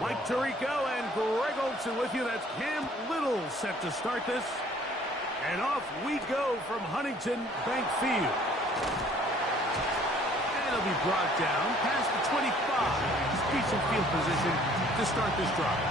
Mike Tirico and Greg Olson with you. That's Cam Little set to start this. And off we go from Huntington Bank Field. And it'll be brought down past the 25. Decent field position to start this drive.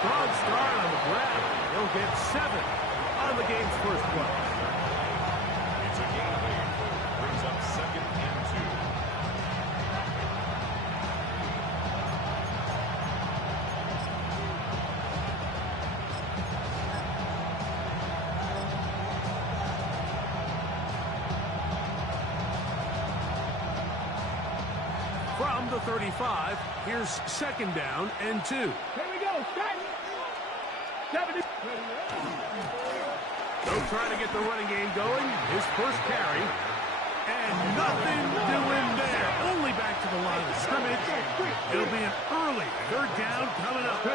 Strong start on the ground. He'll get 7 on the game's first play. It's a gain of 8. Brings up 2nd and 2. From the 35, here's 2nd down and 2. Here we go, start. They'll try to get the running game going. His first carry. And nothing doing there. Only back to the line of scrimmage. It'll be an early 3rd down coming up.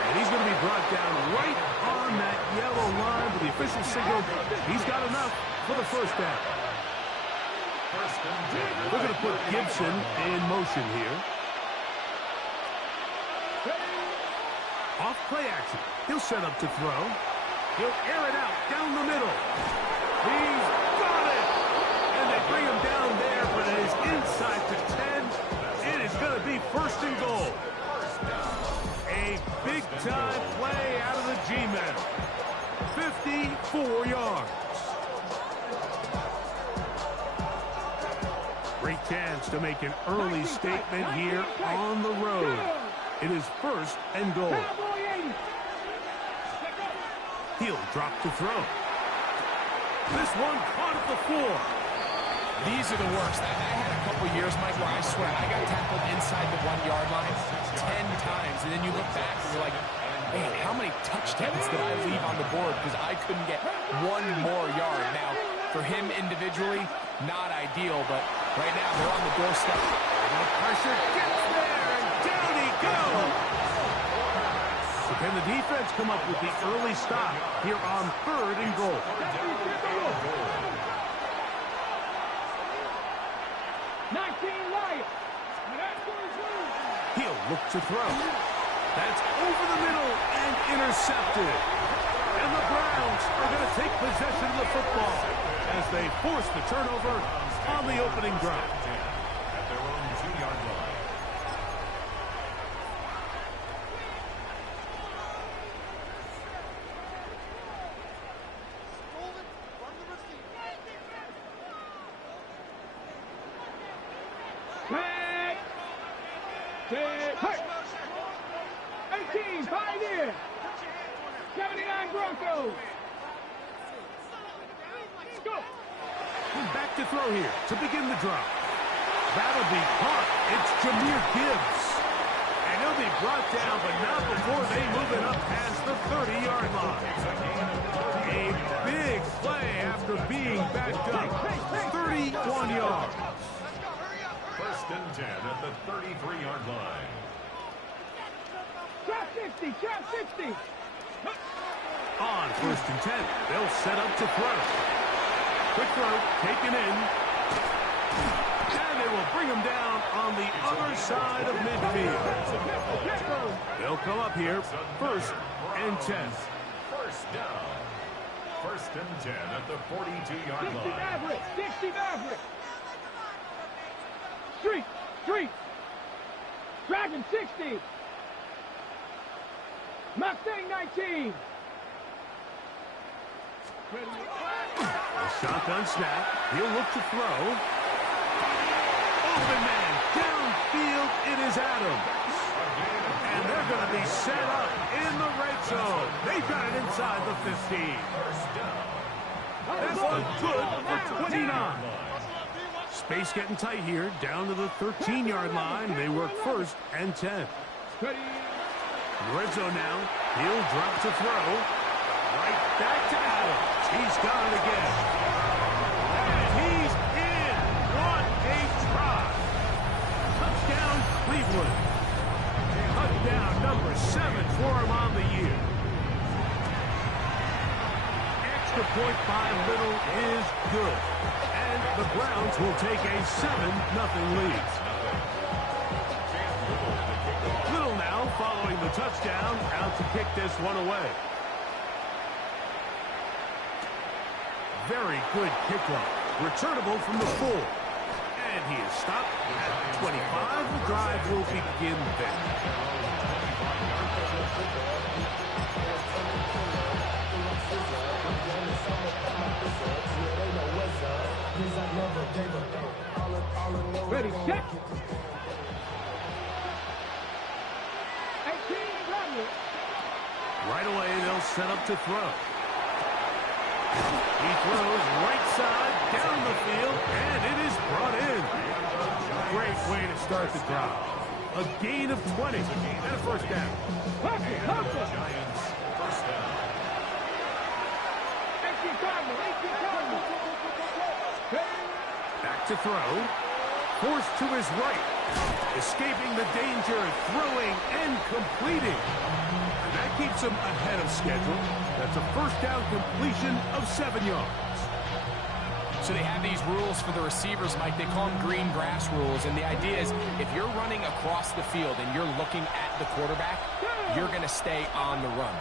And he's going to be brought down right on that yellow line. But the official signal, he's got enough for the 1st down. We're going to put Gibson in motion here. Off play action. He'll set up to throw. He'll air it out down the middle. He's got it! And they bring him down there, but it is inside to 10. It is going to be 1st and goal. A big-time play out of the G-men. 54 yards. Great chance to make an early statement here on the road. It is 1st and goal. He'll drop to throw. This one caught at the floor. These are the worst. I had a couple years, Mike, where I swear I got tackled inside the 1-yard line 10 times. And then you look back and you're like, man, how many touchdowns did I leave on the board because I couldn't get 1 more yard? Now, for him individually, not ideal, but right now they're on the doorstep. The pressure gets there, and down he goes. So can the defense come up with the early stop here on 3rd and goal? He'll look to throw. That's over the middle and intercepted. And the Browns are going to take possession of the football as they force the turnover on the opening drive. At their own 2-yard line. Back. 18, Pioneer. 79 Broncos. Go. Back to throw here to begin the drive. That'll be caught. It's Jahmyr Gibbs. And he'll be brought down, but not before they move it up past the 30-yard line. A big play after being backed up. 31 yards. 1st and 10 at the 33-yard line. Trap 60, trap 60. On 1st and 10, they'll set up to throw. Quick throw, taken in. And they will bring him down on the other side of midfield. They'll come up here, 1st and 10. 1st down. 1st and 10 at the 42-yard 60 line. Maverick, 60 Maverick. Street. Dragon 60. Mustang 19. A shotgun snap. He'll look to throw. Open man. Downfield, it is Adams. And they're going to be set up in the red zone. They've got it inside the 15. That's one good for 29. Space getting tight here, down to the 13-yard line. They work first and 10. Red zone now. He'll drop to throw. Right back to Adams. He's got it again. And he's in. What a try. Touchdown, Cleveland. Touchdown number 7 for him on the year. Extra point by Little is good. And the Browns will take a 7-0 lead. Little now following the touchdown, out to kick this one away. Very good kickoff. Returnable from the 4. And he is stopped at 25. The drive will begin then. Ready, set. 18, run. Right away, they'll set up to throw. He throws right side, down the field, and it is brought in. Great way to start the drive. A gain of 20 and a first down. Giants first down. 18 Cardinals, 18 Cardinals. Back to throw. Forced to his right. Escaping the danger, throwing and completing. And that keeps him ahead of schedule. That's a first down completion of 7 yards. So they have these rules for the receivers, Mike. They call them green grass rules. And the idea is if you're running across the field and you're looking at the quarterback, you're going to stay on the run.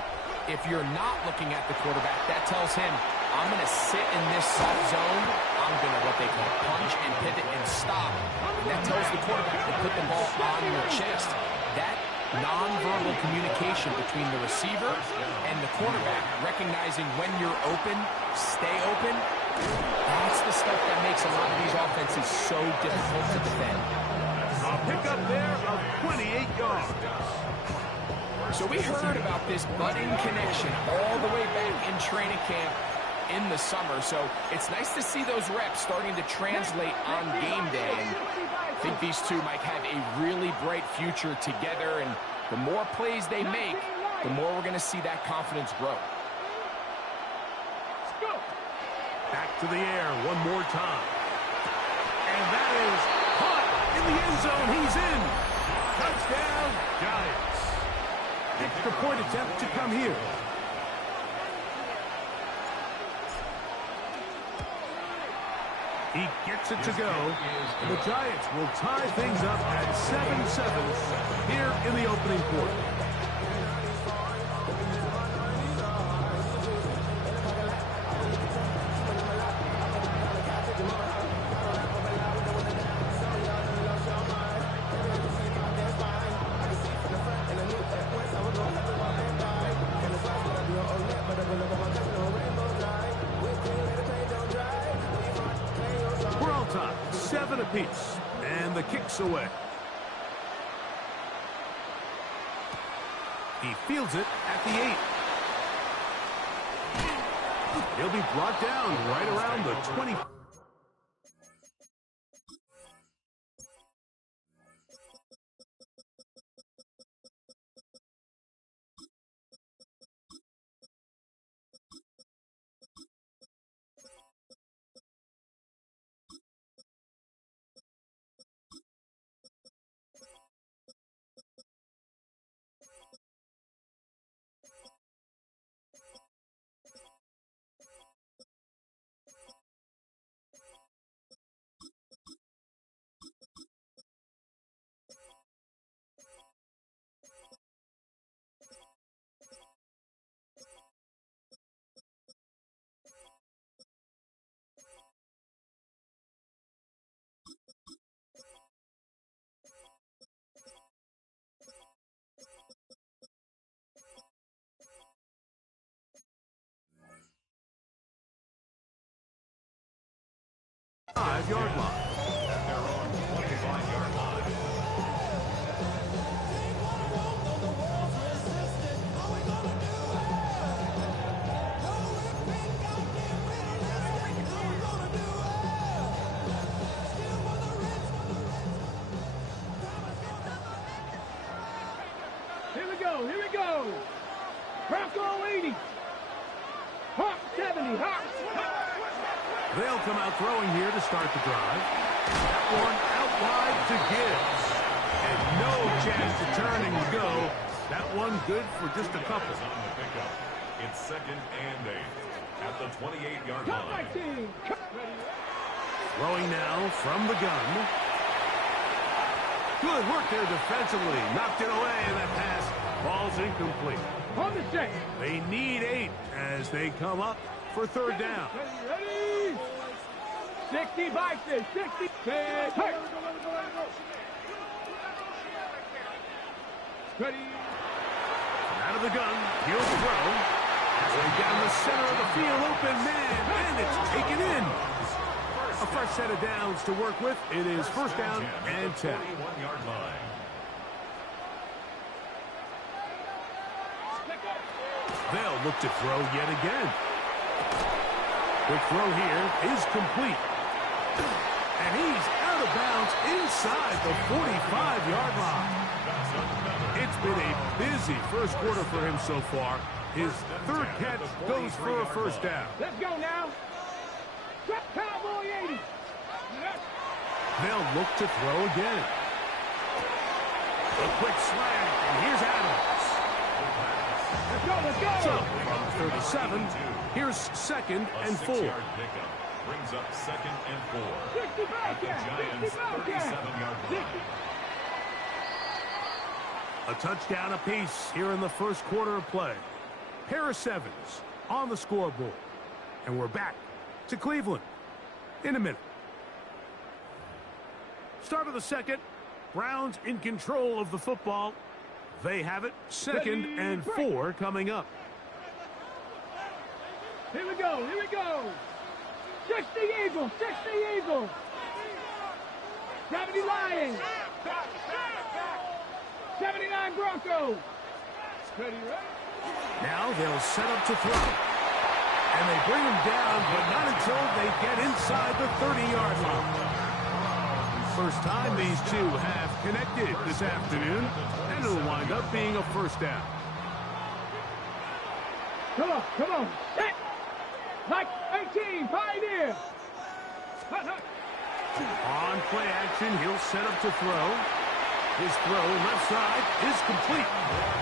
If you're not looking at the quarterback, that tells him, I'm going to sit in this soft zone. I'm going to what they call punch and pivot and stop. And that tells the quarterback to put the ball on your chest. That nonverbal communication between the receiver and the quarterback, recognizing when you're open, stay open, that's the stuff that makes a lot of these offenses so difficult to defend. A pickup there of 28 yards. So we heard about this budding connection all the way back in training camp in the summer. So it's nice to see those reps starting to translate on game day. And I think these two might have a really bright future together. And the more plays they make, the more we're going to see that confidence grow. Back to the air one more time. And that is caught in the end zone. He's in. Touchdown, Giants. Extra point attempt to come here. He gets it to go. The Giants will tie things up at 7-7 here in the opening quarter. We're all tied, 7 apiece, and the kick's away. He fields it at the 8. He'll be brought down right around the 20. Five-yard line. At their own 25-yard line. Here we go. Here we go. Bronco 80. Hawk 70. Hawk. They'll come out throwing here to start the drive. That one out wide to Gibbs. And no chance to turn and go. That one good for just a couple. On the pickup. It's 2nd and 8 at the 28-yard Cut my line. team. Throwing now from the gun. Good work there defensively. Knocked it away, and that pass falls incomplete. On the check. They need 8 as they come up for 3rd down. Ready. 60 boxes. 60. Hey. Ready. Out of the gun, he'll throw. Way down the center of the field, open man, and it's taken in. A fresh set of downs to work with. It is 1st down and 10. 41-yard line. They'll look to throw yet again. Quick throw here is complete. And he's out of bounds inside the 45-yard line. It's been a busy first quarter for him so far. His 3rd catch goes for a 1st down. Let's go now. Cowboy 80. They'll look to throw again. A quick slant, and here's Adams. Let's go. Let's go. So, from 37, here's 2nd and 4. 6-yard pickup brings up 2nd and 4 60 at the Giants' 37-yard line. A touchdown apiece here in the first quarter of play. Harris Evans on the scoreboard. And we're back to Cleveland in a minute. Start of the 2nd. Browns in control of the football. They have it. 2nd and 4 coming up. Here we go. Here we go. 60 Eagles. 60 Eagles. 70 Lions. 79 Broncos. Ready, ready? Now they'll set up to throw. And they bring him down, but not until they get inside the 30-yard line. First time these two have connected this afternoon, and it'll wind up being a 1st down. Come on, come on. Set. Like 18, Pioneer. On play action, he'll set up to throw. His throw left side is complete.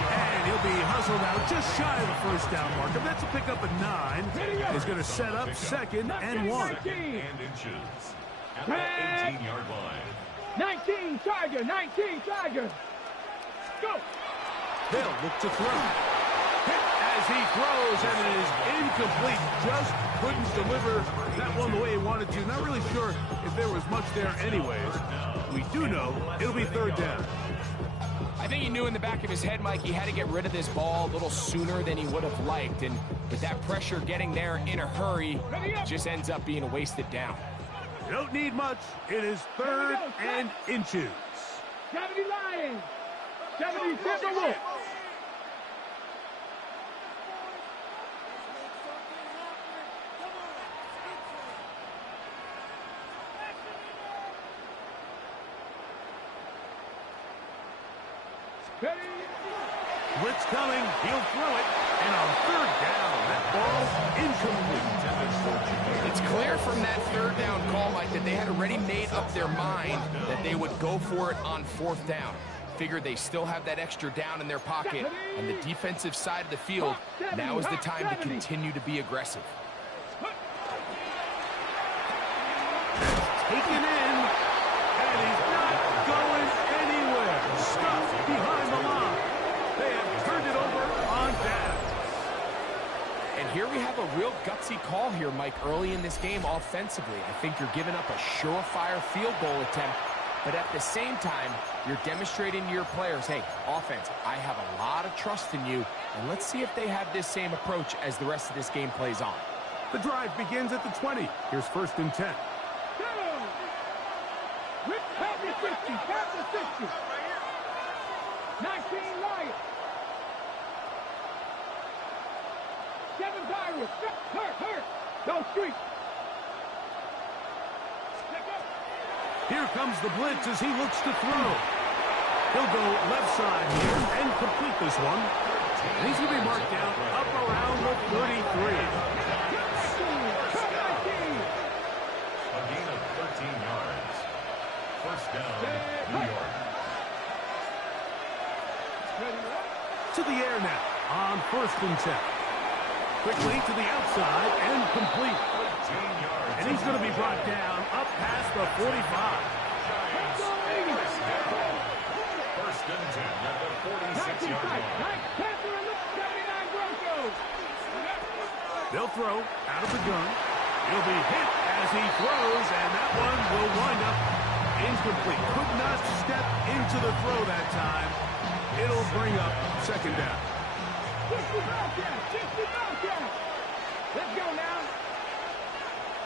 And he'll be hustled out just shy of the 1st down mark. If that's a pickup at 9, he's going to set up 2nd and 1. 2nd and inches at the 18-yard line. 19 Tiger, 19 Tiger. Go. They'll look to throw. Hit as he throws, and it is incomplete. Just couldn't deliver that one the way he wanted to. Not really sure if there was much there anyways. We do know it'll be 3rd down. I think he knew in the back of his head, Mike, he had to get rid of this ball a little sooner than he would have liked. And with that pressure getting there in a hurry, it just ends up being a wasted down. You don't need much. It is 3rd and inches. 70 Lions. 70 Timberwolves. Blitz coming, he'll throw it, and on 3rd down, that ball's incomplete. It's clear from that 3rd down call, Mike, that they had already made up their mind that they would go for it on 4th down. Figured they still have that extra down in their pocket on the defensive side of the field. Now is the time to continue to be aggressive. Taken in, and he's not going anywhere. Stuffed behind the line. They have turned it over on down. And here we have a real gutsy call here, Mike, early in this game offensively. I think you're giving up a surefire field goal attempt, but at the same time, you're demonstrating to your players, hey, offense, I have a lot of trust in you, and let's see if they have this same approach as the rest of this game plays on. The drive begins at the 20. Here's 1st and 10. Have the 50, have the 50. 19 Lions. 7 Pirates. Hurt. Go street. Here comes the blitz as he looks to throw. He'll go left side here and complete this one. And he's going to be marked down up around the 33. A gain of 13 yards. First down, New York. To the air now on 1st and 10. Quickly to the outside and complete. 13 yards. And he's going to be brought down up past the 45. First and 10 at the 46-yard line. They'll throw out of the gun. He'll be hit as he throws, and that one will wind up incomplete. Could not step into the throw that time. It'll bring up 2nd down. 60 Bobcats. Let's go now.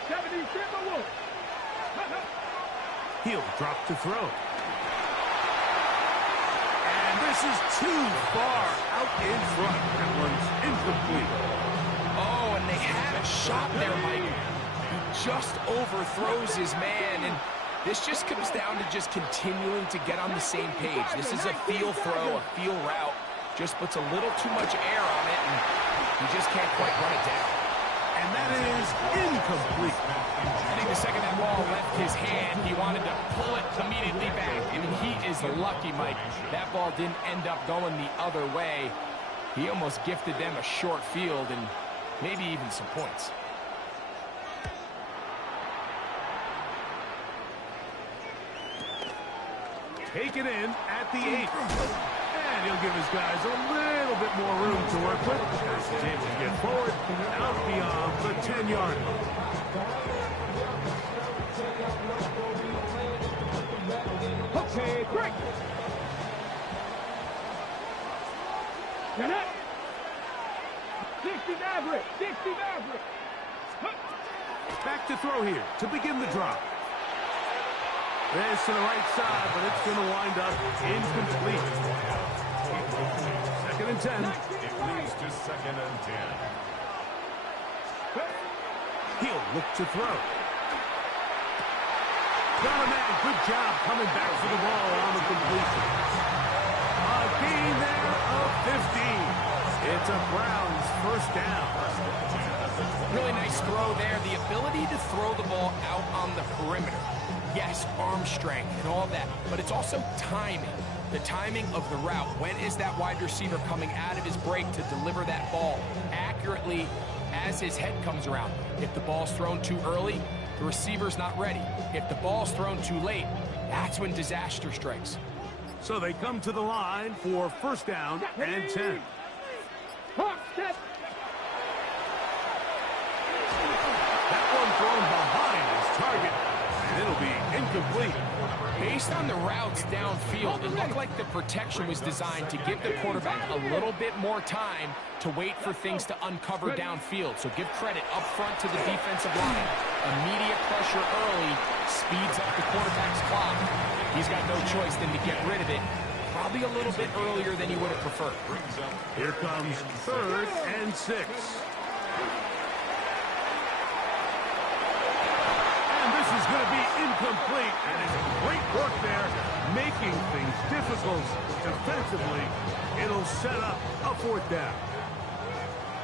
70 Timberwolves. He'll drop to throw. And this is too far out in front. That one's incomplete. Oh, and they had a shot there, Mike. He just overthrows his man, and this just comes down to just continuing to get on the same page. This is a feel throw, a feel route. Just puts a little too much air on it, and he just can't quite run it down. And that is incomplete. I think the second that ball left his hand, he wanted to pull it immediately back. I mean, he is lucky, Mike. That ball didn't end up going the other way. He almost gifted them a short field and maybe even some points. Take it in at the 8. And he'll give his guys a little bit more room to work with. He's able to get forward out beyond the 10-yard line. Okay, break. Get up. 60 Maverick. 60 Maverick. Back to throw here to begin the drop. This to the right side, but it's going to wind up incomplete. 2nd and 10. It leads to 2nd and 10. He'll look to throw. Got a man. Good job coming back for the ball on the completion. A gain there of 15. It's a Browns 1st down. Really nice throw there. The ability to throw the ball out on the perimeter. Yes, arm strength and all that, but it's also timing. The timing of the route. When is that wide receiver coming out of his break to deliver that ball accurately as his head comes around? If the ball's thrown too early, the receiver's not ready. If the ball's thrown too late, that's when disaster strikes. So they come to the line for 1st down and 10. That one thrown behind his target. It'll be incomplete. Based on the routes downfield, it looked like the protection was designed to give the quarterback a little bit more time to wait for things to uncover downfield. So give credit up front to the defensive line. Immediate pressure early speeds up the quarterback's clock. He's got no choice than to get rid of it. Probably a little bit earlier than he would have preferred. Here comes 3rd and 6. Is going to be incomplete, and it's great work there, making things difficult defensively. It'll set up a 4th down.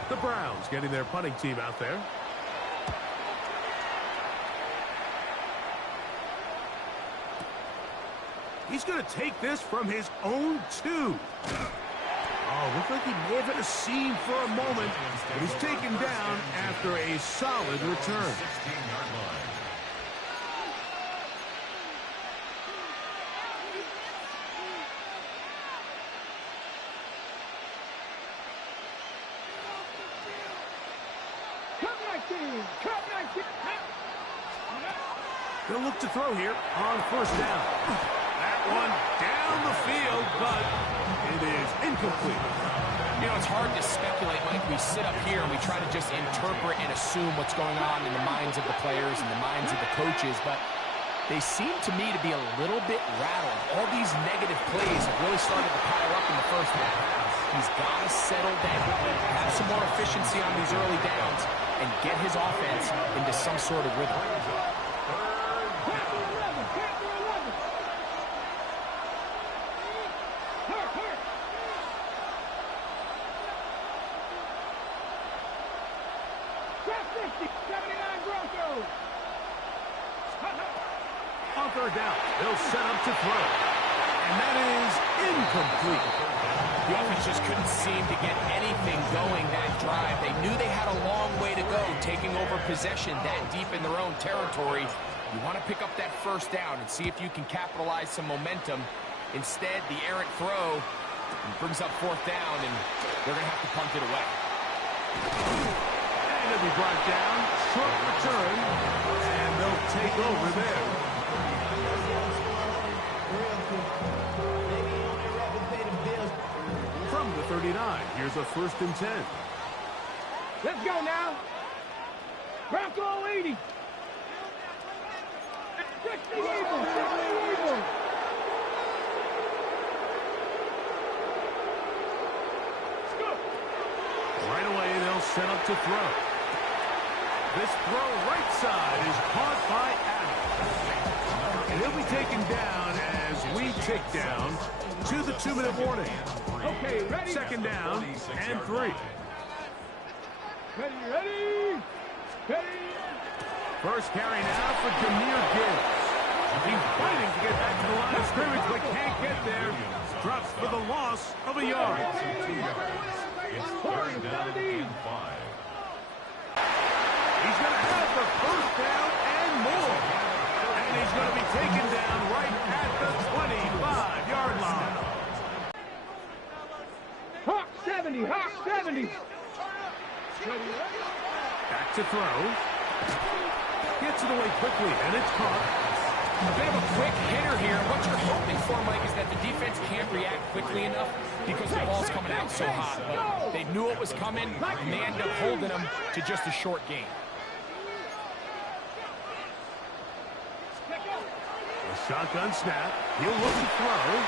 The Browns getting their punting team out there. He's going to take this from his own 2. Oh, looked like he may have hit a seam for a moment, but he's taken down after a solid return. 16-yard line. They'll look to throw here on 1st down. That one down the field, but it is incomplete. You know, it's hard to speculate, Mike. We sit up here and we try to just interpret and assume what's going on in the minds of the players and the minds of the coaches, but they seem to me to be a little bit rattled. All these negative plays have really started to pile up in the 1st half. He's got to settle down, have some more efficiency on these early downs, and get his offense into some sort of rhythm. 79 Broncos. On third down, they'll set up to throw. And that is incomplete. The offense just couldn't seem to get anything going that drive. They knew they had a long way to go, taking over possession that deep in their own territory. You want to pick up that first down and see if you can capitalize some momentum. Instead, the errant throw brings up fourth down, and they're going to have to punt it away. And it'll be brought down, short return, and they'll take over there. From the 39, here's a 1st and 10. Let's go now. Bronco 80. 60 Eagles. 60 Eagles. Right away, they'll set up to throw. This throw right side is caught by Adams. And he'll be taken down as we tick down to the 2-minute warning. Okay, ready? 2nd down and 3. Ready. First carry now for Jameer Gibbs. He's fighting to get back to the line of scrimmage, but can't get there. Drops for the loss of a yard. It's 3rd down and 5. He's going to have the first down and more. And he's going to be taken down right at the 25-yard line. Hawk 70. Back to throw. Gets it away quickly, and it's caught. A bit of a quick hitter here. What you're hoping for, Mike, is that the defense can't react quickly enough because the ball's coming out so hot. But they knew it was coming, and they end up holding them to just a short gain. A shotgun snap. He'll look to throw.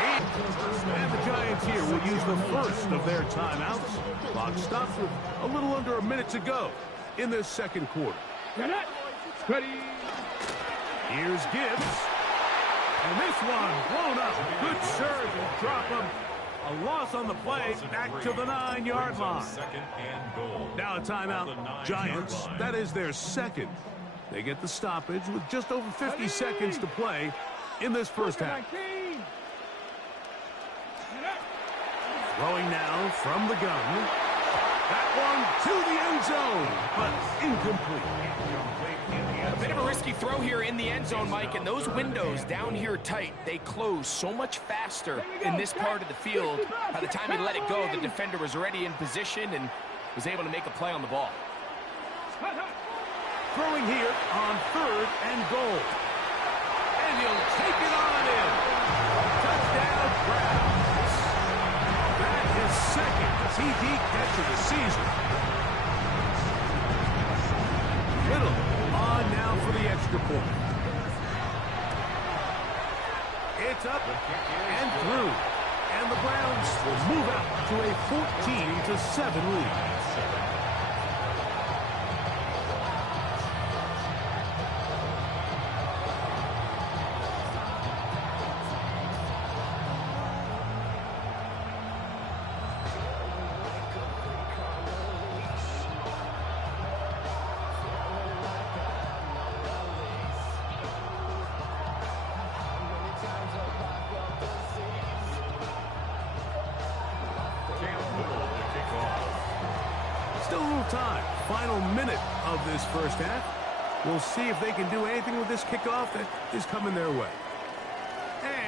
And the Giants here will use the first of their timeouts. Clock stops with a little under a minute to go in this 2nd quarter. Ready. Here's Gibbs. And this one blown up. Good surge and drop him. A loss on the play back to the 9-yard line. 2nd and goal. Now a timeout. Giants, that is their 2nd. They get the stoppage with just over 50 seconds to play in this first half. Throwing now from the gun. That one to the end zone, but incomplete. A bit of a risky throw here in the end zone, Mike, and those windows down here tight, they close so much faster in this part of the field. By the time he let it go, the defender was already in position and was able to make a play on the ball. Throwing here on 3rd and goal. And he'll take it on in. Touchdown, Browns. That is 2nd TD catch of the season. Little on now for the extra point. It's up and through. And the Browns will move out to a 14-7 lead. Still a little time. Final minute of this first half. We'll see if they can do anything with this kickoff that is coming their way.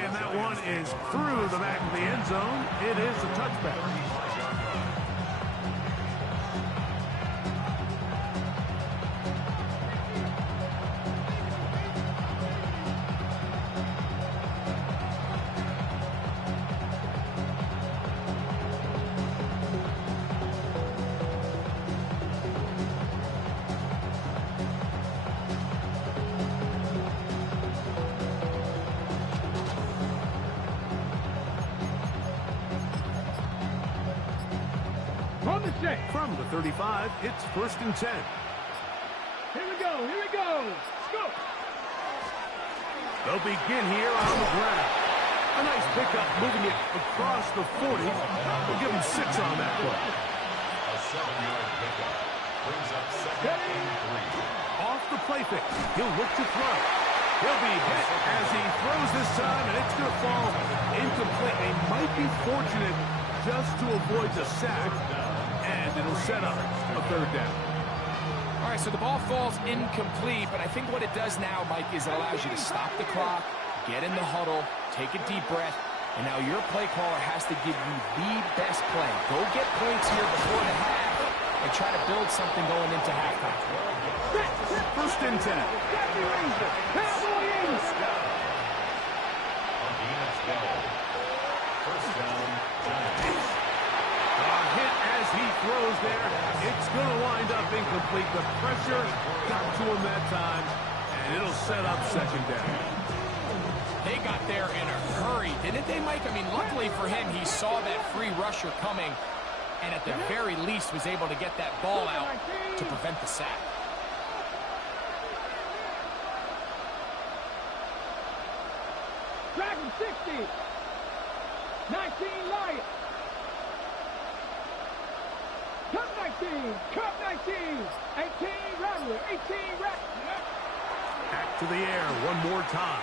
And that one is through the back of the end zone. It is a touchback. From the 35, it's 1st and 10. Here we go. Let's go. They'll begin here on the ground. A nice pickup moving it across the 40. We'll give them 6 on that play. A 7-yard pickup. brings up second and 3. Off the play fix. He'll look to throw. He'll be hit as he throws this time, and it's going to fall incomplete. They might be fortunate just to avoid the sack, and it'll set up a third down. All right, so the ball falls incomplete, but I think what it does now, Mike, is it allows you to stop the clock, get in the huddle, take a deep breath, and now your play caller has to give you the best play. Go get points here before the half and try to build something going into halftime. First and 10. First down, Giants. Hit as he throws there. It's going to wind up incomplete. The pressure got to him that time, and it'll set up second down. They got there in a hurry, didn't they, Mike? I mean, luckily for him, he saw that free rusher coming, and at the very least was able to get that ball out to prevent the sack. Dragon 60. 19 Lions. Cup 19. Cup 19. 18 Rattler. 18 Rattler. Back to the air one more time.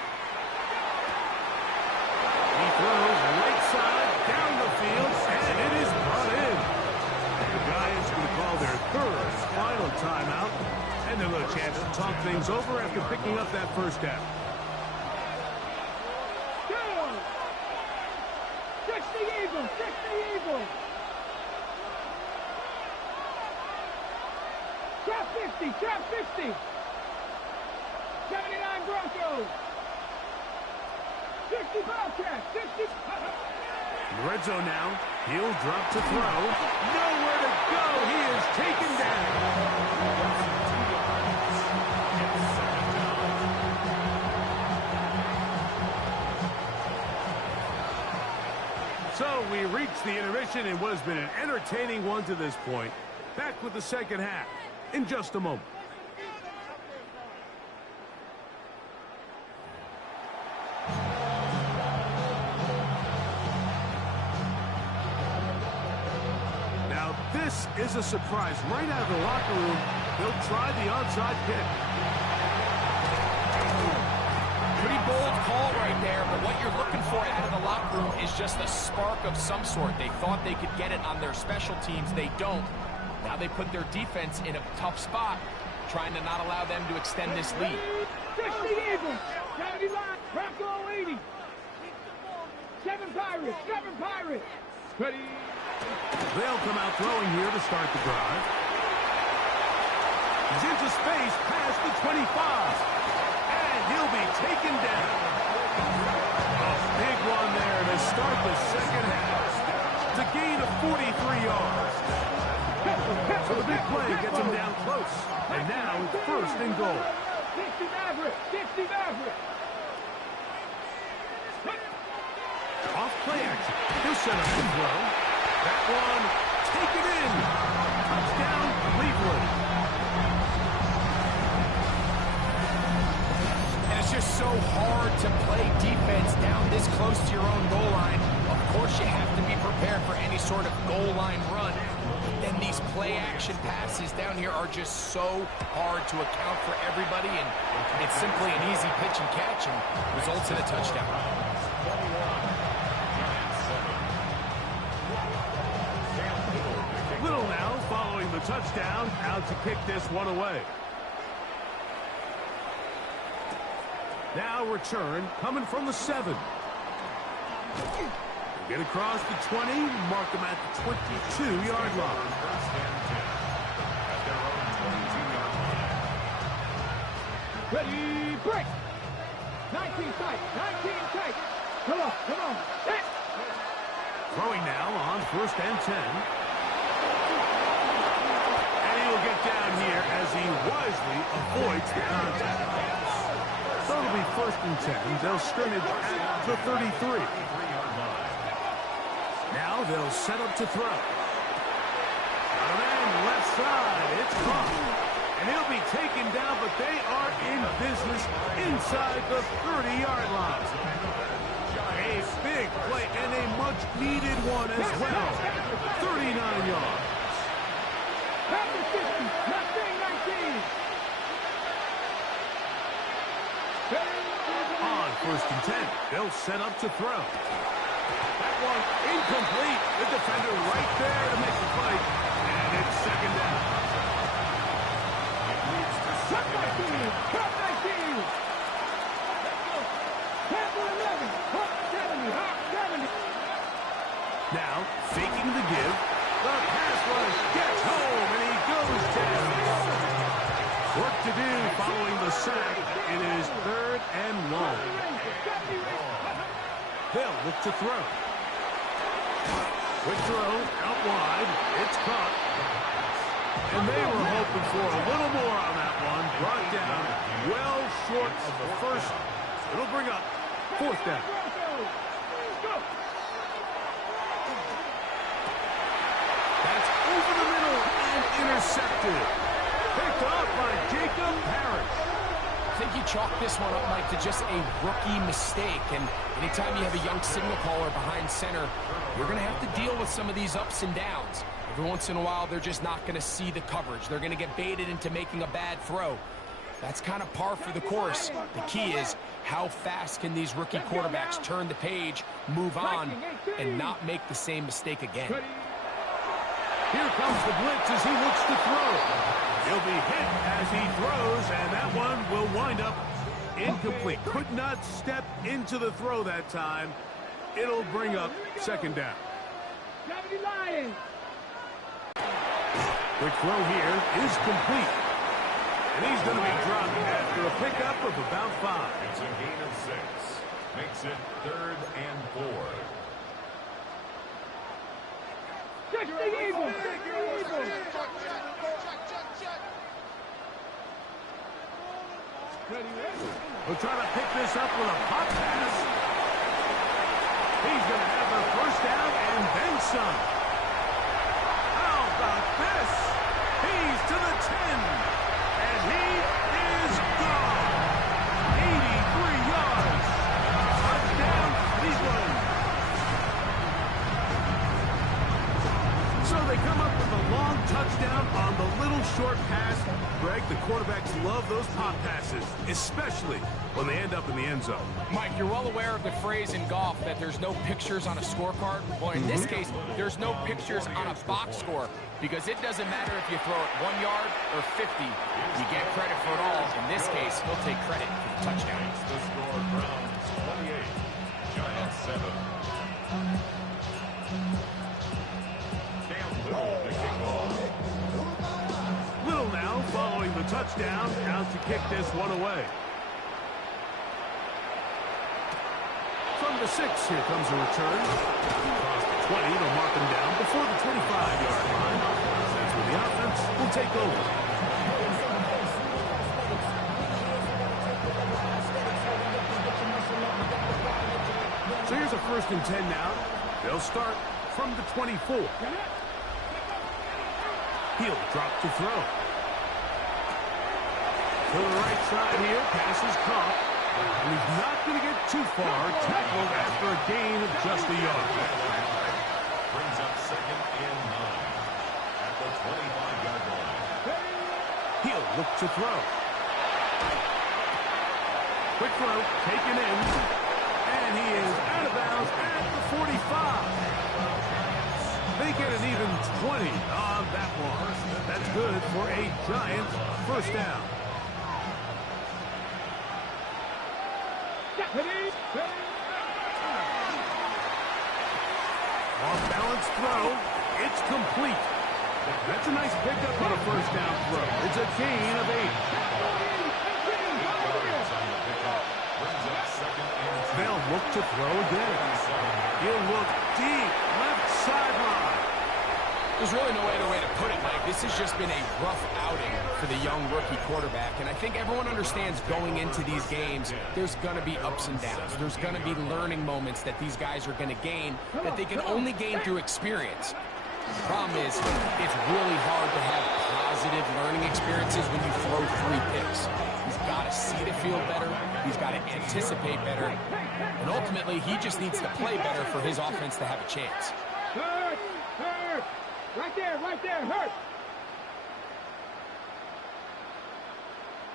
He throws right side down the field, and it is brought in. The Giants will call their third and final timeout, and they'll have a chance to talk things over after picking up that first down. 60 Eagles. 60 Eagles. Trap 50. Trap 50. 79 Broncos. 60 Bobcats. 60. In the red zone now. He'll drop to throw. Nowhere to go. He is taken down. So we reach the intermission in what has been an entertaining one to this point. Back with the second half in just a moment. Now this is a surprise. Right out of the locker room, he'll try the onside kick. Pretty bold call right there, but what you're looking for out of the locker room is just a spark of some sort. They thought they could get it on their special teams. They don't. Now they put their defense in a tough spot, trying to not allow them to extend this lead. 60 Eagles. 79 Bronco 80. 7 Pirates. 7 Pirates. Ready. They'll come out throwing here to start the drive. He's into space past the 25. He'll be taken down. A big one there to start the second half. It's a gain of 43 yards. So the big play gets him down close. And now it's first and goal. 60 Maverick. 60 Maverick. Off play action. He'll set up and throw. That one taken in. Touchdown, Cleveland. It's just so hard to play defense down this close to your own goal line. Of course, you have to be prepared for any sort of goal line run. But then these play action passes down here are just so hard to account for everybody, and it's simply an easy pitch and catch and results in a touchdown. Little now following the touchdown, out to kick this one away. Now return coming from the 7. Get across the 20, mark them at the 22-yard line. First and 10 at their own 22-yard line. Ready, break. 19 tight. 19 tight. Come on, come on. Set. Throwing now on first and 10. And he'll get down here as he wisely avoids the contact. So it'll be first and 10. They'll scrimmage at the 33. Now they'll set up to throw. Got a man left side. It's caught. And he'll be taken down, but they are in business inside the 30-yard line. A big play and a much-needed one as well. 39 yards. Pack the 50. set up to throw. That one incomplete. The defender right there to make the fight. And it's second down. Cut back in! Cut back in! Let's go. Tackle 11. Hawk 70. Hawk 70. Now, faking the give. The pass rush gets home, and he goes down. Work to do following the sack. It is 3rd and long. They'll look to throw. Quick throw, out wide. It's caught. And they were hoping for a little more on that one. Brought down well short of the first. It'll bring up 4th down. That's over the middle and intercepted. Picked up by Jacob Parrish. I think you chalk this one up, Mike, to just a rookie mistake. And anytime you have a young signal caller behind center, you're going to have to deal with some of these ups and downs. Every once in a while, they're just not going to see the coverage. They're going to get baited into making a bad throw. That's kind of par for the course. The key is how fast can these rookie quarterbacks turn the page, move on, and not make the same mistake again. Here comes the blitz as he looks to throw. He'll be hit as he throws, and that one will wind up incomplete. Could not step into the throw that time. It'll bring up 2nd down. Quick throw here is complete. And he's going to be dropped after a pickup of about 5. It's a gain of 6. Makes it 3rd and 4. Check the Eagle! Check the Eagle! We'll try to pick this up with a pop pass. He's going to have the 1st down and then some. How about this? He's to the 10. And he is gone. 83 yards. Touchdown, Cleveland. So they come up with a long touchdown on the little short pass. Greg, the quarterbacks love those pop passes, especially when they end up in the end zone. Mike, you're well aware of the phrase in golf that there's no pictures on a scorecard. Well, in this case, there's no pictures on a box score because it doesn't matter if you throw it 1 yard or 50. You get credit for it all. In this case, he'll take credit for the touchdown. The score, Browns 28, Giants 7. Little now following the touchdown, out to kick this one away. From the 6, here comes a return. Across the 20, they'll mark him down before the 25-yard line. That's where the offense will take over. So here's a 1st and 10 now. They'll start from the 24. He'll drop to throw. To the right side here, pass is caught. And he's not going to get too far. Tackled after a gain of just a yard. Brings up 2nd and 9 at the 25-yard line. He'll look to throw. Quick throw, taken in. And he is out of bounds at the 45. They get an even 20 on that one. That's good for a Giant 1st down. Off-balance throw. It's complete. That's a nice pickup on a 1st down throw. It's a gain of 8. They'll look to throw again. He'll look deep. Left sideline. There's really no other way to put it, Mike. This has just been a rough outing for the young rookie quarterback. And I think everyone understands going into these games, there's going to be ups and downs. There's going to be learning moments that these guys are going to gain that they can only gain through experience. The problem is, it's really hard to have positive learning experiences when you throw 3 picks. He's got to see the field better. He's got to anticipate better. And ultimately, he just needs to play better for his offense to have a chance. Hurt! Hurt! Right there, hurt!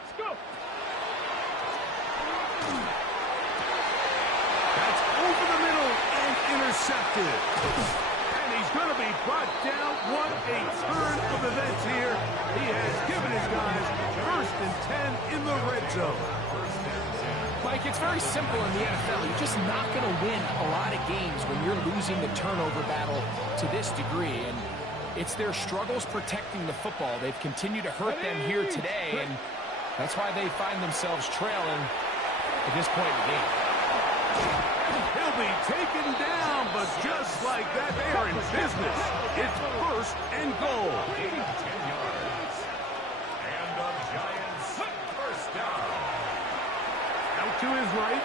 Let's go! That's intercepted. And he's going to be brought down. What a turn of events here. He has given his guys 1st and 10 in the red zone. Mike, it's very simple in the NFL. You're just not going to win a lot of games when you're losing the turnover battle to this degree. And it's their struggles protecting the football. They've continued to hurt them here today, and that's why they find themselves trailing at this point in the game. He'll be taken down, but just like that, they are in business. It's 1st and goal. 10 yards. And the Giants 1st down. Out to his right.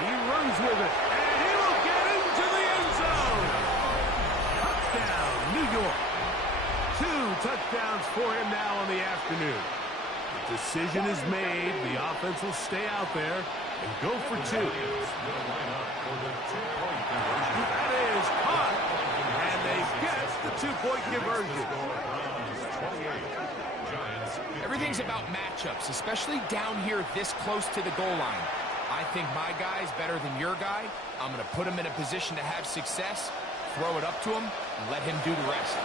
He runs with it. And he will get into the end zone. Touchdown, New York. 2 touchdowns for him now on the afternoon. The decision is made. The offense will stay out there and go for 2. That is caught. And they get the 2-point conversion. Everything's about matchups, especially down here this close to the goal line. I think my guy's better than your guy. I'm going to put him in a position to have success, throw it up to him, and let him do the rest.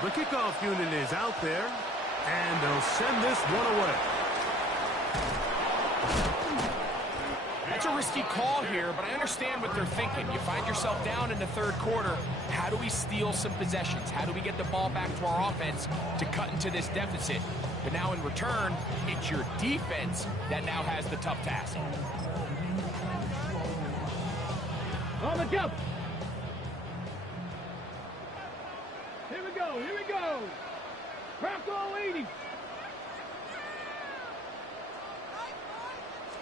The kickoff unit is out there, and they'll send this one away. That's a risky call here, but I understand what they're thinking. You find yourself down in the 3rd quarter. How do we steal some possessions? How do we get the ball back to our offense to cut into this deficit? But now in return, it's your defense that now has the tough task. On the jump. Here we go. Here we go. Bronco 80.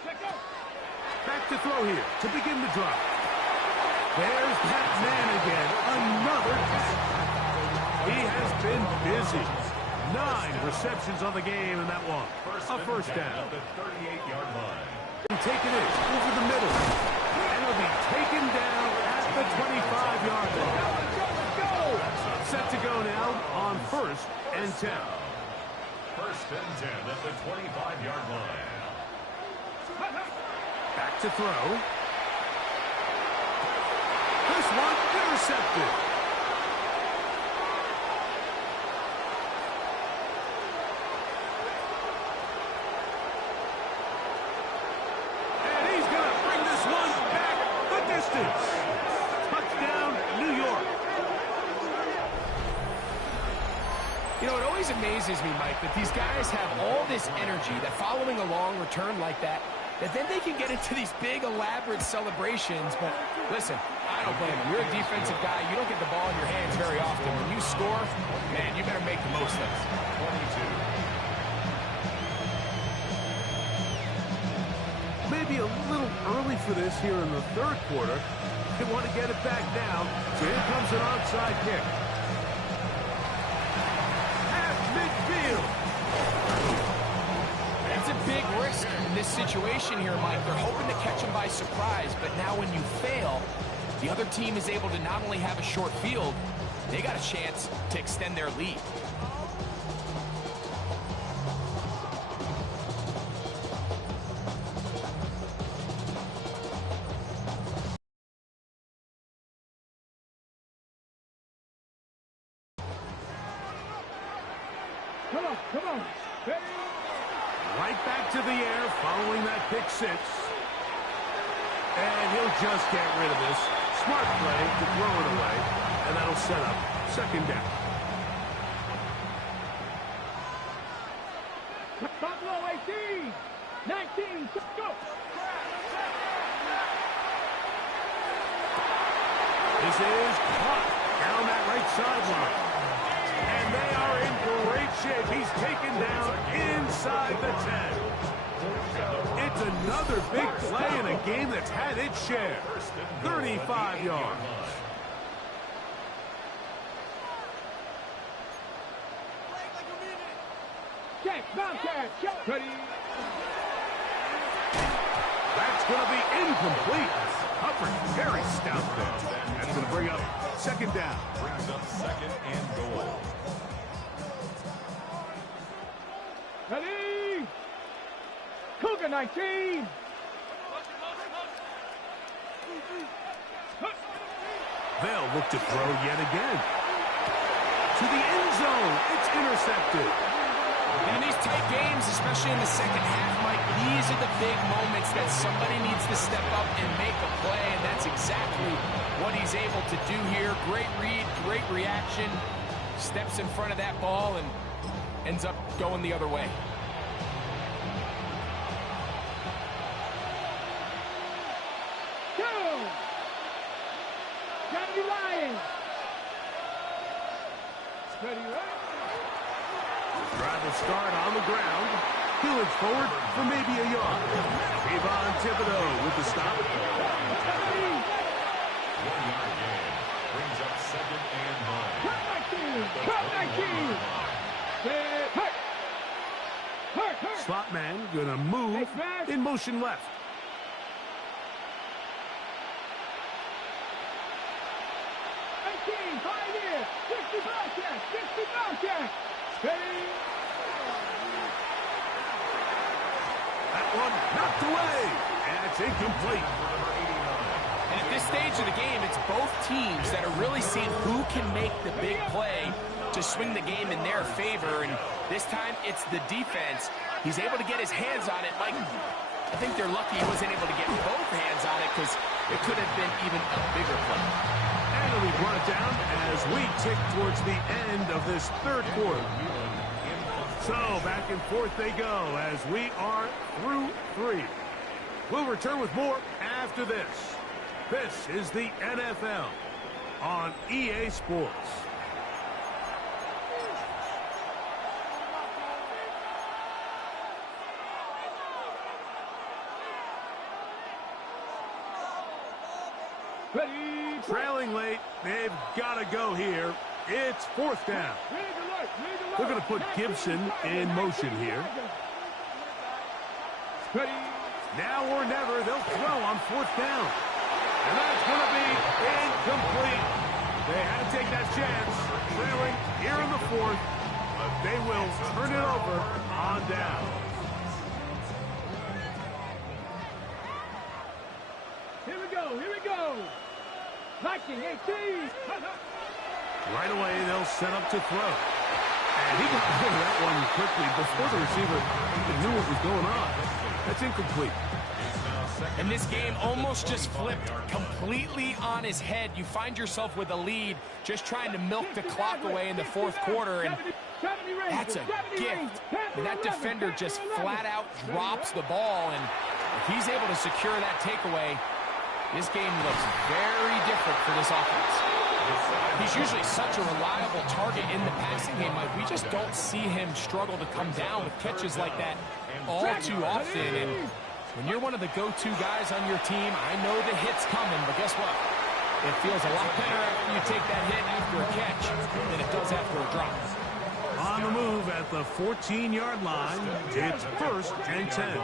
Check out. Back to throw here to begin the drive. There's that man again. Another catch. He has been busy. 9 receptions on the game in that one. A 1st down. The 38-yard line. Taking it over the middle. And he'll be taken down at the 25-yard line. Let's go. Set to go now on 1st and 10. 1st and 10 at the 25-yard line. Back to throw. This one intercepted. And he's going to bring this one back the distance. Touchdown, New York. You know, it always amazes me, Mike, that these guys have all this energy that following a long return like that then they can get into these big, elaborate celebrations. But listen, I don't blame them. You're a defensive guy. You don't get the ball in your hands very often. When you score, man, you better make the most of it. 22. Maybe a little early for this here in the 3rd quarter. They want to get it back down. So here comes an onside kick. At midfield. It's a big risk in this situation here, Mike. They're hoping to catch them by surprise, but now when you fail, the other team is able to not only have a short field, they got a chance to extend their lead. Come on, come on. Ready? Right back to the air following that pick 6. And he'll just get rid of this. Smart play to throw it away. And that'll set up 2nd down. Buffalo 18. 19. Go. This is caught down that right sideline. And they are in great shape. He's taken down inside the 10. It's another big play in a game that's had its share. 35 yards. Check, Bobcat, check. Ready? That's going to be incomplete. Hubbard, very stout there. That's going to bring up 2nd down. Brings up 2nd and goal. Ready? Cougar 19. They'll look to throw yet again. To the end zone. It's intercepted. And in these tight games, especially in the second half, Mike, these are the big moments that somebody needs to step up and make a play, and that's exactly what he's able to do here. Great read, great reaction. Steps in front of that ball and ends up going the other way. Drive will start on the ground. He'll look forward for maybe a yard. Yvonne Thibodeau with the stop. 1 yard gain. Brings up 2nd and 9. Slot man gonna move in motion left. That one knocked away, and it's incomplete. And at this stage of the game, it's both teams that are really seeing who can make the big play to swing the game in their favor, and this time it's the defense. He's able to get his hands on it. Mike, I think they're lucky he wasn't able to get both hands on it because it could have been even a bigger play. And it'll be brought down as we tick towards the end of this third quarter. So back and forth they go as we are through 3. We'll return with more after this. This is the NFL on EA Sports. Trailing late, they've got to go here. It's 4th down. They're going to put Gibson in motion here. Now or never, they'll throw on 4th down. And that's going to be incomplete. They had to take that chance, trailing here in the 4th, but they will turn it over on down. Here we go. Viking 18. Right away, they'll set up to throw. And he got rid of that one quickly before the receiver even knew what was going on. That's incomplete. And this game almost just flipped completely on his head. You find yourself with a lead, just trying to milk the clock away in the 4th quarter, and that's a gift. And that defender just flat out drops the ball, and if he's able to secure that takeaway, this game looks very different for this offense. He's usually such a reliable target in the passing game. Like, we just don't see him struggle to come down with catches like that all too often. And when you're one of the go-to guys on your team, I know the hit's coming, but guess what? It feels a lot better after you take that hit after a catch than it does after a drop. On the move at the 14-yard line, it's 1st and 10.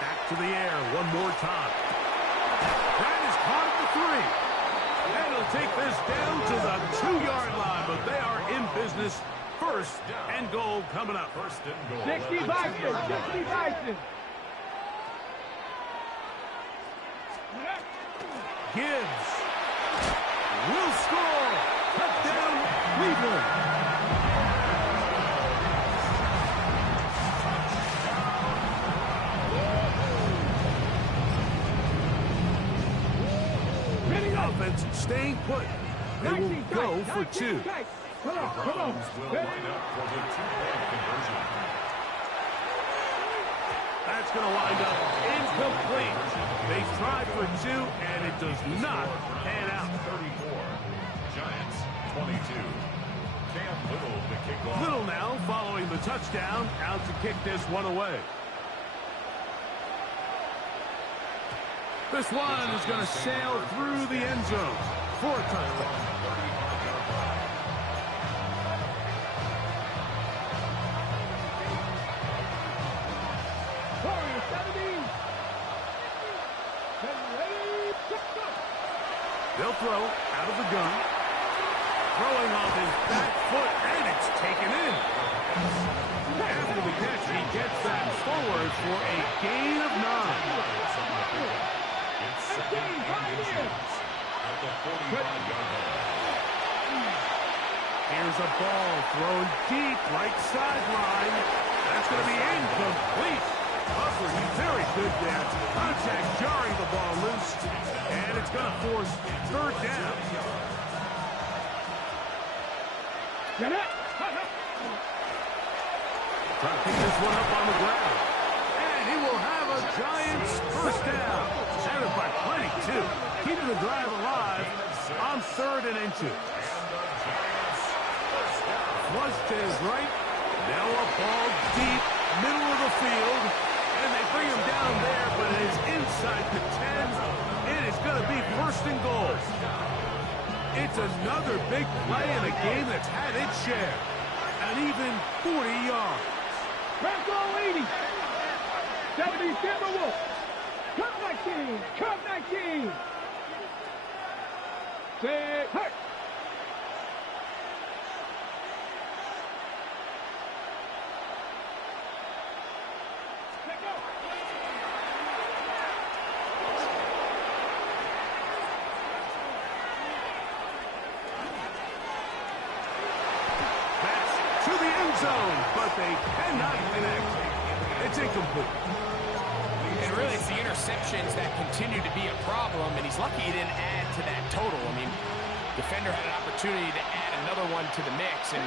Back to the air one more time. That is caught at the 3. And he'll take this down to the 2-yard line, but they are in business. 1st and goal coming up. 1st and goal. 60 Bison. Gibbs will score. Touchdown, Cleveland. Offense staying put. They will go for 2. Come on. Will line up for the 2-point conversion. That's going to wind up incomplete. They tried for 2, and it does not pan out. 34. Giants 22. Cam Little to kick off. Little now following the touchdown, out to kick this one away. This one is going to sail through the end zone for a touchdown. They'll throw out of the gun. Throwing off his back foot, and it's taken in. After the catch, he gets that forward for a gain of 9. It's 2nd and 10. at the 45-yard line. Here's a ball thrown deep right sideline. That's going to be incomplete. Butler, he's very good there. Contact jarring the ball loose. And it's going to force third down. Get it. Trying to pick this one up on the ground. And he will have a Giants first down. Shattered by plenty, too. Keeping the drive alive on 3rd and inches. Flush to his right. Now a ball deep, middle of the field. And they bring him down there, but it is inside the 10. It is going to be 1st and goal. It's another big play in a game that's had its share. An even 40 yards. Back on 80. 70 Timberwolves. Cut 19. Cut 19. Say, hey. Zone, but they cannot connect. It's incomplete. And really, it's the interceptions that continue to be a problem, and he's lucky he didn't add to that total. I mean, defender had an opportunity to add another one to the mix, and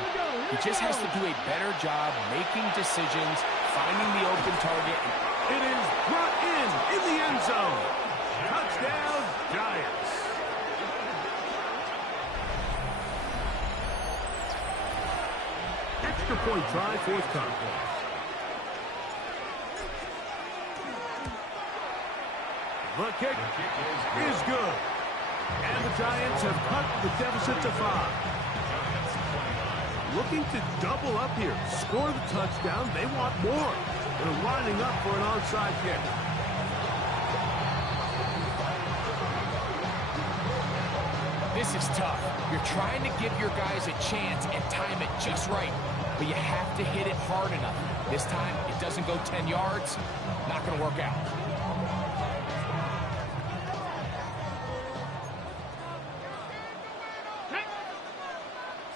he just has to do a better job making decisions, finding the open target. It is brought in the end zone. Touchdown, Giants. Extra point try, forthcoming. The kick is good. And the Giants have cut the deficit to 5. Looking to double up here. Score the touchdown. They want more. They're lining up for an onside kick. This is tough. You're trying to give your guys a chance and time it just right. But you have to hit it hard enough. This time, it doesn't go 10 yards. Not going to work out.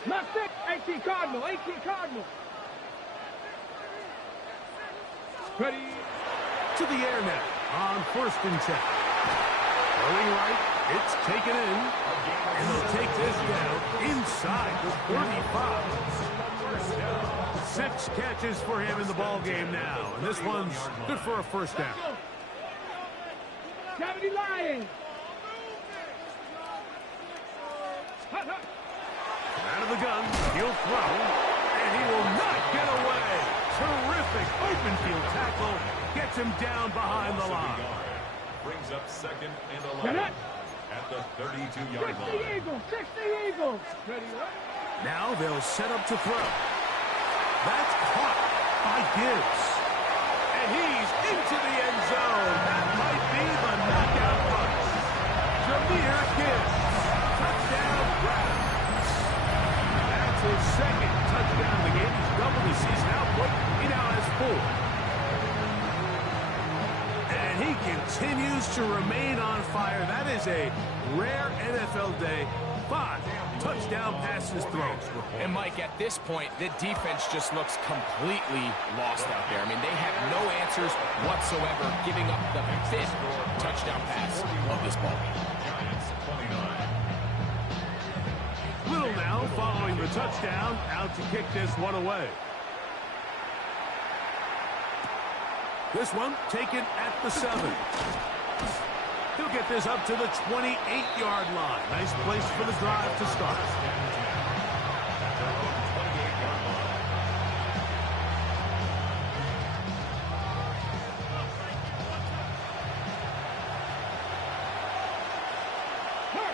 Not six. 18 Cardinal. 18 Cardinal. Ready. To the air now on 1st and 10. Going right. It's taken in. And they'll take this down inside the 35. 6 catches for him in the ball game now. And this one's good for a first down. 70 Lions. Out of the gun, he'll throw, and he will not get away. Terrific open field tackle. Gets him down behind the line. Brings up 2nd and 11 at the 32-yard line. 60 Eagles. 60 Eagles. Ready. Now they'll set up to throw. That's caught by Gibbs. And he's into the end zone. That might be the knockout punch. Jameer Gibbs. Touchdown, Browns. That's his 2nd touchdown of the game. He's doubled his season output. He now has 4. And he continues to remain on fire. That is a rare NFL day. 5 touchdown passes thrown. And, Mike, at this point, the defense just looks completely lost out there. I mean, they have no answers whatsoever, giving up the 5th touchdown pass of this ball game. Little now following the touchdown, out to kick this one away. This one taken at the 7. He'll get this up to the 28-yard line. Nice place for the drive to start.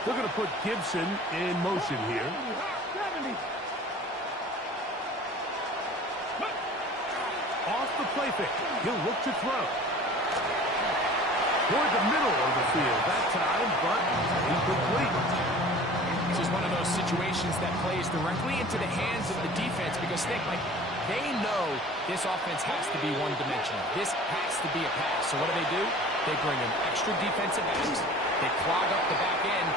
They're going to put Gibson in motion here. 70. Off the play fake. He'll look to throw. Toward the middle of the field that time, but incomplete. This is one of those situations that plays directly into the hands of the defense because they know this offense has to be one-dimensional. This has to be a pass. So what do? They bring in extra defensive backs. They clog up the back end,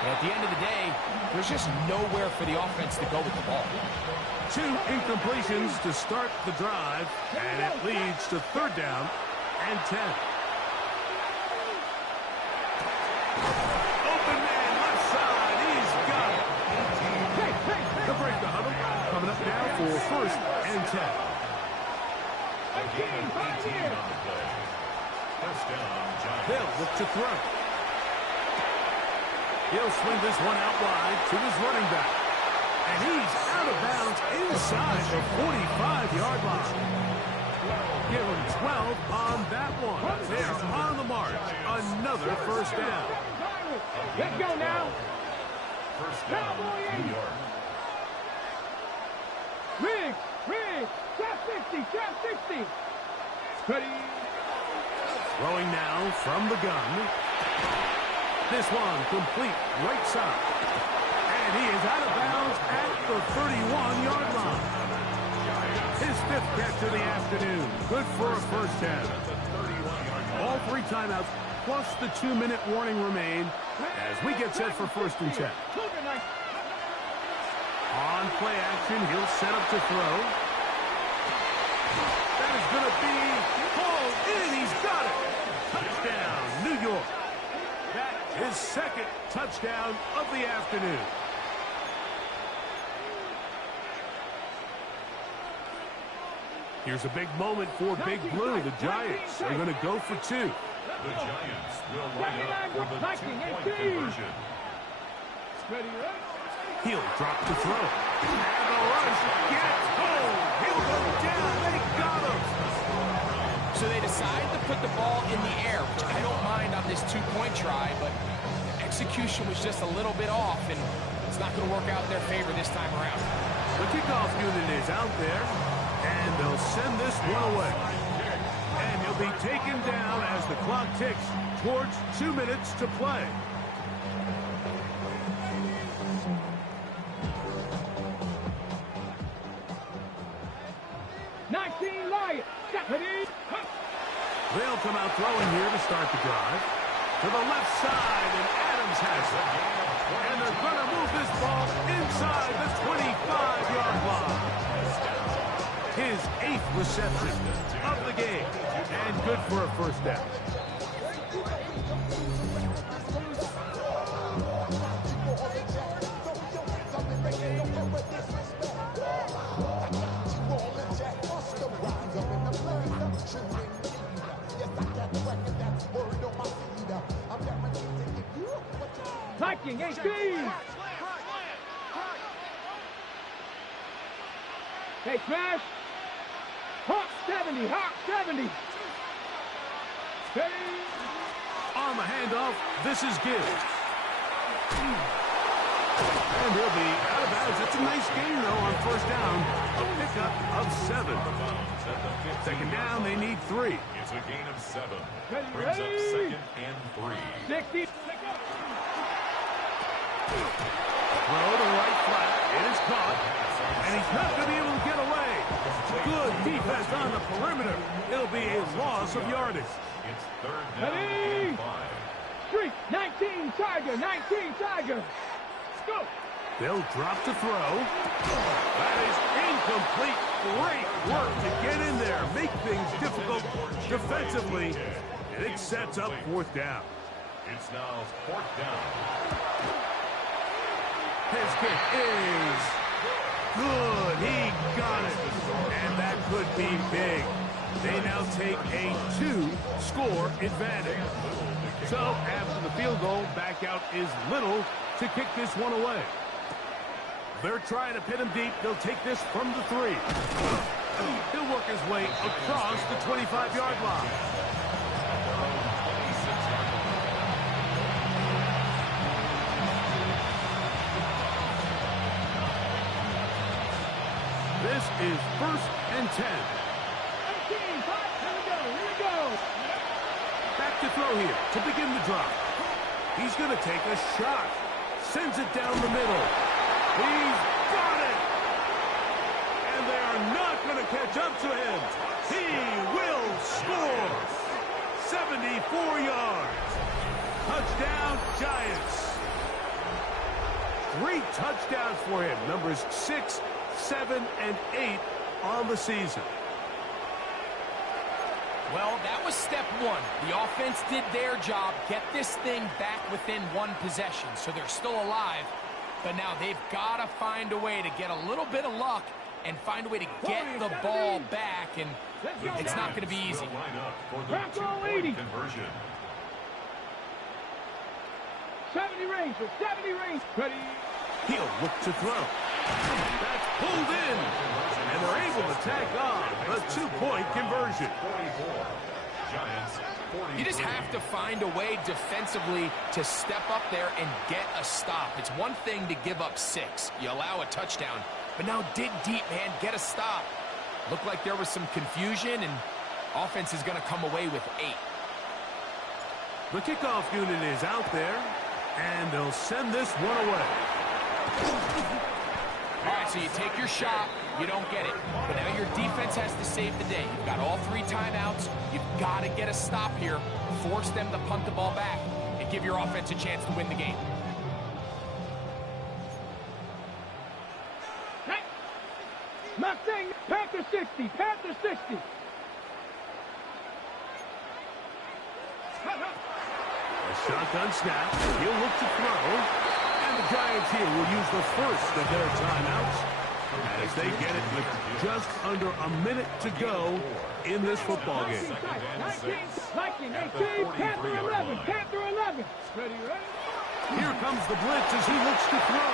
And at the end of the day, there's just nowhere for the offense to go with the ball. 2 incompletions to start the drive, and it leads to 3rd down and 10. Open man, left side, he's got it. The break the huddle, coming up now for 1st and 10. A gain of 18 on the play. First down, Giants. They'll look to throw. He'll swing this one out wide to his running back. And he's out of bounds inside the 45-yard line. Give him 12 on that one. They're on the march. Another first down. Let's go now. First down, New York. Riggs, trap 60, trap 60. Ready. Throwing now from the gun. This one complete right side. And he is out of bounds at the 31-yard line. His 5th catch of the afternoon. Good for a first down. All 3 timeouts plus the 2-minute warning remain as we get set for 1st and 10. On play action, he'll set up to throw. That is going to be hauled in. He's got it. Touchdown, New York. That is 2nd touchdown of the afternoon. Here's a big moment for Big Blue. The Giants are going to go for 2. The Giants will line up for the 2-point conversion. He'll drop the throw. And the rush gets home. He'll go down. They got him. So they decide to put the ball in the air, which I don't mind on this 2-point try, but execution was just a little bit off, and it's not going to work out in their favor this time around. The kickoff unit is out there, and they'll send this one away. And he'll be taken down as the clock ticks towards 2 minutes to play. They'll come out throwing here to start the drive. To the left side, and Adams has it. And they're going to move this ball inside the 25-yard line. His 8th reception of the game. And good for a first down. Viking 18. Hey, Smash. Hawk 70, Hawk 70. Hey. On the handoff, this is Gibbs. And he'll be out of bounds. It's a nice gain, though, on first down. A pickup of 7. 2nd down, they need 3. It's a gain of 7. Brings up 2nd and 3. 60. Throw to right flat. It is caught. And he's not going to be able to get away. Good defense on the perimeter. It'll be a loss of yardage. It's 3rd down and 5. Street, 19, Tiger, 19, Tiger. Let's go. They'll drop to throw. That is incomplete. Great work to get in there. Make things difficult defensively. And it sets up 4th down. It's now 4th down. His kick is good. He got it. And that could be big. They now take a 2-score advantage. So after the field goal, back out is Little to kick this one away. They're trying to pin him deep. They'll take this from the 3. He'll work his way across the 25-yard line. This is 1st and 10. 18, here we go. Back to throw here to begin the drive. He's going to take a shot. Sends it down the middle. He's got it. And they are not going to catch up to him. He will score. 74 yards. Touchdown, Giants. 3 touchdowns for him. Numbers 6, 7, and 8 on the season. Well, that was step one. The offense did their job, get this thing back within 1 possession, so they're still alive. But now they've got to find a way to get a little bit of luck and find a way to get the ball back, and it's not going to be easy. Back row 80. 70 range, 70 range. Ready. He'll look to throw. That's pulled in. And they're able to tack on a 2-point conversion. You just have to find a way defensively to step up there and get a stop. It's one thing to give up 6. You allow a touchdown. But now dig deep, man. Get a stop. Looked like there was some confusion, and offense is going to come away with 8. The kickoff unit is out there, and they'll send this one away. All right, so you take your shot, you don't get it. But now your defense has to save the day. You've got all 3 timeouts. You've got to get a stop here, force them to punt the ball back, and give your offense a chance to win the game. Mustang, Panther 60, Panther 60. A shotgun snap. He'll look to throw. And the Giants here will use the first of their timeouts as they get it with just under a minute to go in this football game. 19, 18, Panther 11, Panther 11. Ready, ready? Here comes the blitz as he looks to throw.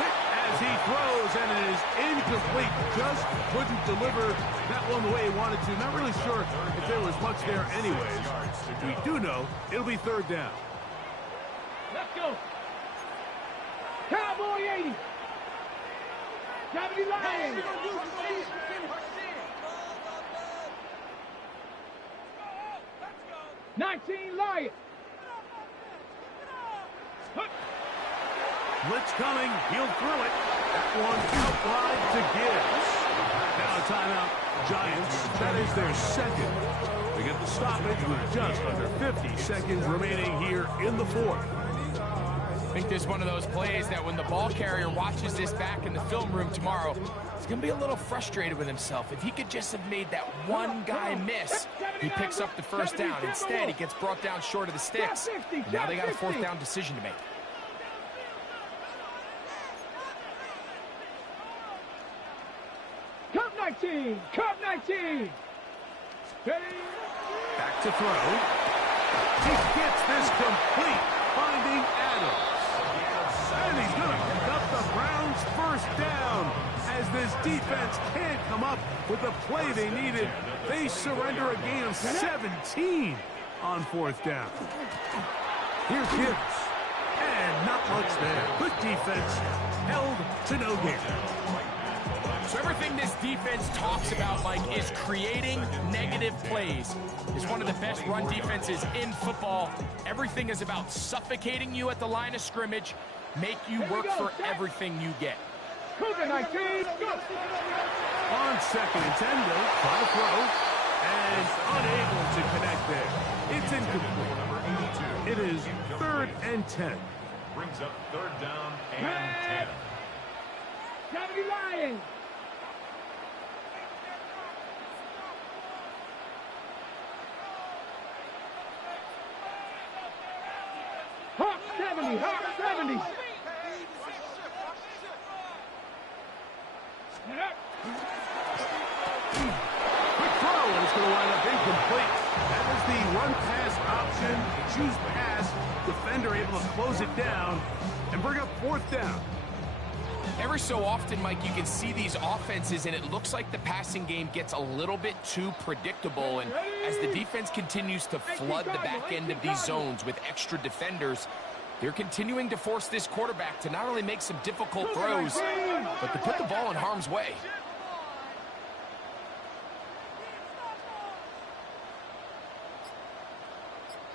Hit as he throws, and it is incomplete. Just couldn't deliver that one the way he wanted to. Not really sure if there was much there anyways. We do know it'll be 3rd down. Let's go. Cowboy 80. 70 Lions. 19 Lions. Blitz coming. He'll throw it. That one out wide to Gibbs. Now a timeout. Giants. That is their 2nd. They get the stoppage with just under 50 seconds remaining here in the 4th. I think this is one of those plays that when the ball carrier watches this back in the film room tomorrow, he's going to be a little frustrated with himself. If he could just have made that one guy miss, he picks up the 1st down. Instead, he gets brought down short of the sticks. And now they got a 4th down decision to make. Cup 19, Cup 19. Ready? Back to throw. He gets this complete, finding Adams. And he's going to pick up the Browns' 1st down. As this defense can't come up with the play they needed, they surrender a gain of 17 on 4th down. Here's Gibbs. And not much there. Good defense, held to no gain. So everything this defense talks about, Mike, is creating negative plays. It's one of the best run defenses in football. Everything is about suffocating you at the line of scrimmage, make you work for everything you get. Cougar 19, go. On 2nd and 10, though, try to throw, and unable to connect there. It's incomplete. It is 3rd and 10. Brings up 3rd down and 10. 70 Lions. Hawk 70, Hawk 70. Quick throw, and it's going to wind up incomplete. That was the run-pass option. Choose pass. Defender able to close it down and bring up 4th down. Every so often, Mike, you can see these offenses, and it looks like the passing game gets a little bit too predictable. And as the defense continues to flood the back end of these zones with extra defenders, they're continuing to force this quarterback to not only make some difficult throws, but to put the ball in harm's way.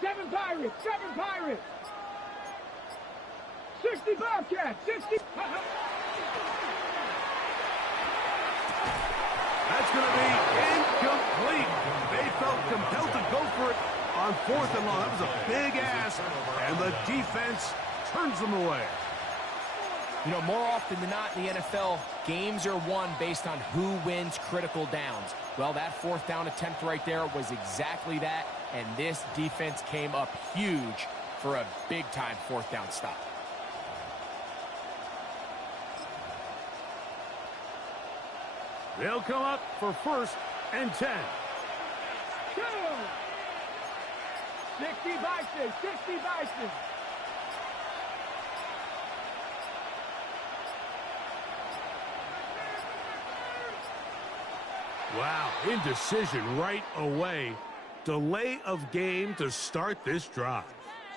Seven Pirates. 60 Bobcats, 60. That's going to be incomplete. They felt compelled to go for it on 4th and long. That was a big ask, and the defense turns them away. You know, more often than not in the NFL, games are won based on who wins critical downs. Well, that fourth down attempt right there was exactly that, and this defense came up huge for a big-time fourth down stop. They'll come up for 1st and 10. 60 Bison, 60 Bison. Wow, indecision right away. Delay of game to start this drive.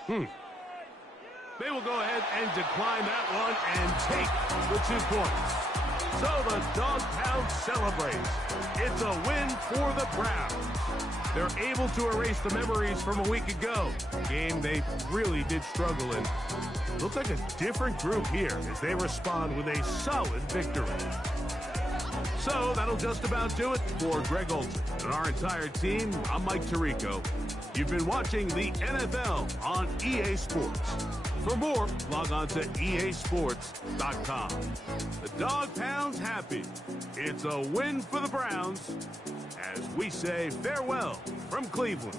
They will go ahead and decline that one and take the 2 points. So the Dog Pound celebrates. It's a win for the Browns. They're able to erase the memories from a week ago. Game they really did struggle in. Looks like a different group here as they respond with a solid victory. So that'll just about do it for Greg Olsen and our entire team. I'm Mike Tirico. You've been watching the NFL on EA Sports. For more, log on to easports.com. The Dog Pound's happy. It's a win for the Browns as we say farewell from Cleveland.